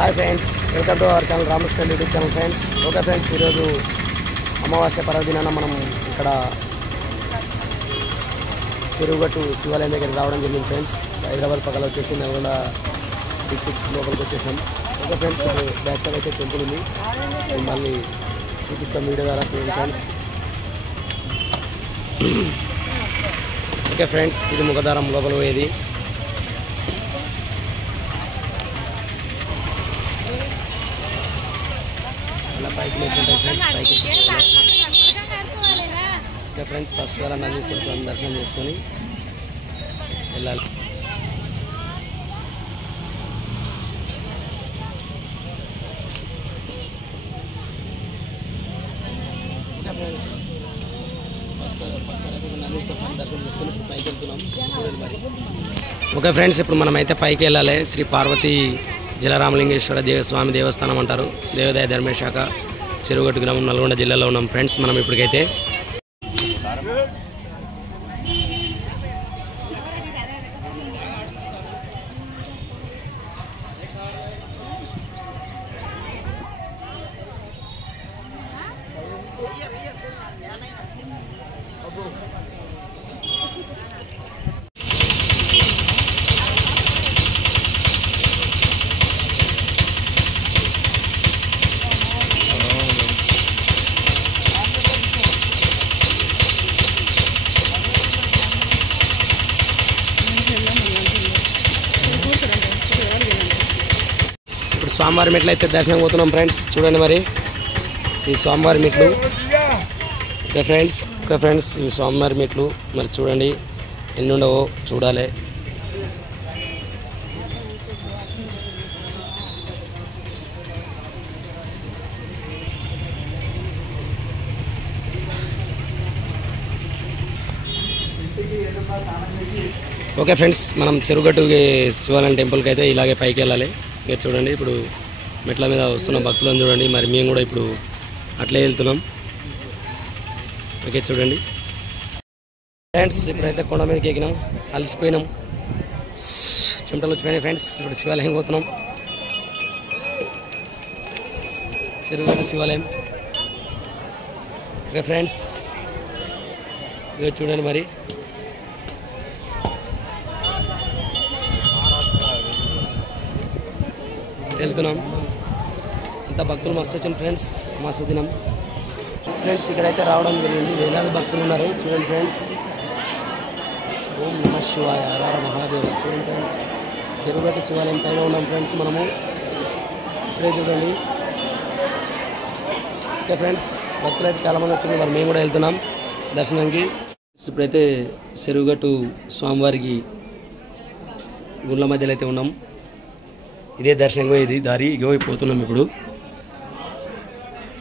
Hi friends, welcome to our channel Ramu style YouTube channel friends. Okay friends, ఈరోజు అమావాస్య పర్వదినాన మనం ఇక్కడ చెరువుగట్టు శివాలయం దగ్గరికి రావడం జరిగింది ఫ్రెండ్స్. హైదరాబాద్ పక్కన వచ్చేసి నల్గొండ డిస్ట్రిక్ట్ లోపలికి వచ్చేసాం. ఓకే ఫ్రెండ్స్, బ్యాక్ సైడ్ అయితే టెంపుల్ ఉంది, మళ్ళీ చూపిస్తాం వీడియో ద్వారా చూడండి ఫ్రెండ్స్. ఓకే ఫ్రెండ్స్, ఇది ముఖద్వారం లోపల పోయేది. పైకి మెట్లుంటాయి ఫ్రెండ్స్, పైకి ఓకే ఫ్రెండ్స్, ఫస్ట్ గారు నందీశ్వర స్వామి దర్శనం చేసుకొని వెళ్ళాలి. ఓకే ఫ్రెండ్స్, నందీశ్వర స్వామి దర్శనం చేసుకొని ఇప్పుడు పైకి వెళ్తున్నాం, చూడండి మరి. ఓకే ఫ్రెండ్స్, ఇప్పుడు మనమైతే పైకి వెళ్ళాలి. శ్రీ పార్వతీ జలరామలింగేశ్వర స్వామి దేవస్థానం అంటారు. దేవాదాయ ధర్మ శాఖ, చెరువుగట్టు గ్రామం, నల్గొండ జిల్లాలో ఉన్నాం ఫ్రెండ్స్. మనం ఇప్పటికైతే స్వామివారి మెట్లు అయితే దర్శనం పోతున్నాం ఫ్రెండ్స్. చూడండి మరి, ఈ స్వామివారి మెట్లు. ఓకే ఫ్రెండ్స్, ఈ స్వామివారి మెట్లు మరి చూడండి ఎన్ని ఉండవో చూడాలి. ఓకే ఫ్రెండ్స్, మనం చెరువుగట్టు శివాలయం టెంపుల్కి అయితే ఇలాగే పైకి వెళ్ళాలి. మీరు చూడండి, ఇప్పుడు మెట్ల మీద వస్తున్న భక్తులను చూడండి. మరి మేము కూడా ఇప్పుడు అట్లే వెళ్తున్నాం. ఓకే చూడండి ఫ్రెండ్స్, ఇప్పుడైతే కొండ మీదకి ఎక్కినాం, అలసిపోయినాం, చెమటలు వచ్చిపోయినాయి ఫ్రెండ్స్. ఇప్పుడు శివాలయం పోతున్నాం, చెరువుగట్టు శివాలయం. ఓకే ఫ్రెండ్స్, ఇక చూడండి మరి. వెళ్తున్నాం, అంత భక్తులు మస్తు వచ్చింది ఫ్రెండ్స్, మస్తు దినం ఫ్రెండ్స్. ఇక్కడైతే రావడం జరిగింది, వేలాది భక్తులు ఉన్నారు. చూడండి ఫ్రెండ్స్, ఓం నమ శివాయ, హర మహాదేవ్. చూడండి ఫ్రెండ్స్, చెరువుగట్టు శివాలయం పైన ఉన్నాం ఫ్రెండ్స్ మనము. ఇక్కడే చూడండి. ఓకే ఫ్రెండ్స్, భక్తులు అయితే చాలామంది వచ్చింది, మరి మేము కూడా వెళ్తున్నాం దర్శనానికి. ఇప్పుడైతే చెరువుగట్టు స్వామివారికి గుళ్ళ మధ్యలో అయితే ఉన్నాం. ఇదే దర్శనంగా ఇది దారి, ఇగో పోతున్నాం ఇప్పుడు.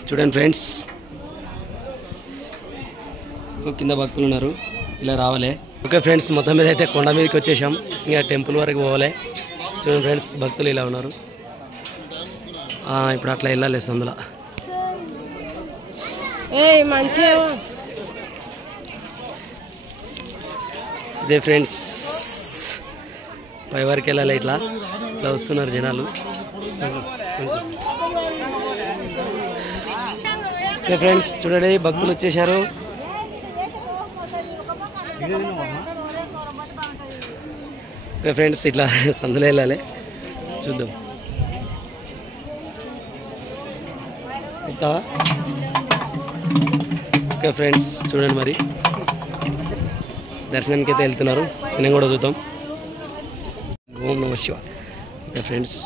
చూడండి ఫ్రెండ్స్, కింద భక్తులు ఉన్నారు, ఇలా రావాలి. ఓకే ఫ్రెండ్స్, మొత్తం మీద అయితే కొండ మీదకి వచ్చేసాం, ఇంకా టెంపుల్ వరకు పోవాలి. చూడండి ఫ్రెండ్స్, భక్తులు ఇలా ఉన్నారు. ఇప్పుడు అట్లా వెళ్ళాలి సందులో. ఇదే ఫ్రెండ్స్, పై వరకు వెళ్ళాలి. ఇట్లా వస్తున్నారు జనాలు. ఓకే ఫ్రెండ్స్, చూడండి భక్తులు వచ్చేసారు. ఓకే ఫ్రెండ్స్, ఇట్లా సందులో వెళ్ళాలి, చూద్దాం. వెళ్తావా? ఓకే ఫ్రెండ్స్, చూడండి మరి, దర్శనానికి అయితే వెళ్తున్నారు, నేను కూడా చూద్దాం. ఓం నమ శివ. ఓకే ఫ్రెండ్స్,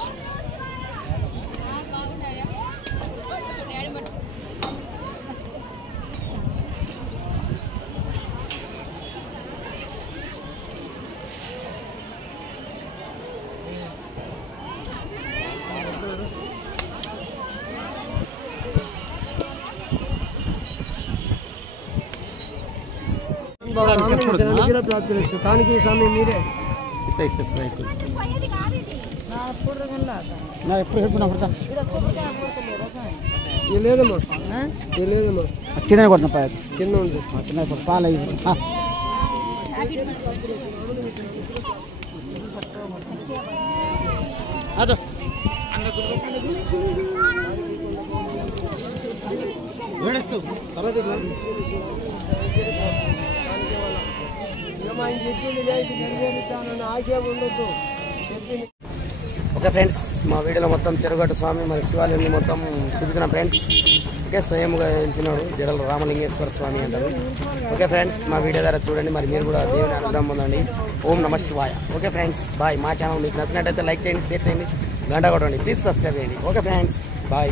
దానికి స్వామి మీరే ఇస్తా స్మైల్. ఎప్పుడు చెప్పుకున్నా లేదమ్మా, లేదమ్మా, కింద కొట్టిన పాయ కింద ఉంది, కింద పాలు అదో ఓకే ఫ్రెండ్స్, మా వీడియోలో మొత్తం చెరుగట్టు స్వామి మరి శివాలయాన్ని మొత్తం చూపించిన ఫ్రెండ్స్. ఓకే, స్వయంగా ఎంచినాడు జడల రామలింగేశ్వర స్వామి అంటారు. ఓకే ఫ్రెండ్స్, మా వీడియో ద్వారా చూడండి, మరి మీరు కూడా దేవుని అనుగ్రహం పొందండి. ఓం నమ శివాయ. Okay friends, bye. మా ఛానల్ మీకు నచ్చినట్టయితే లైక్ చేయండి, షేర్ చేయండి, గంట కొట్టండి, ప్లీజ్ సబ్స్క్రైబ్ చేయండి. Okay friends, bye.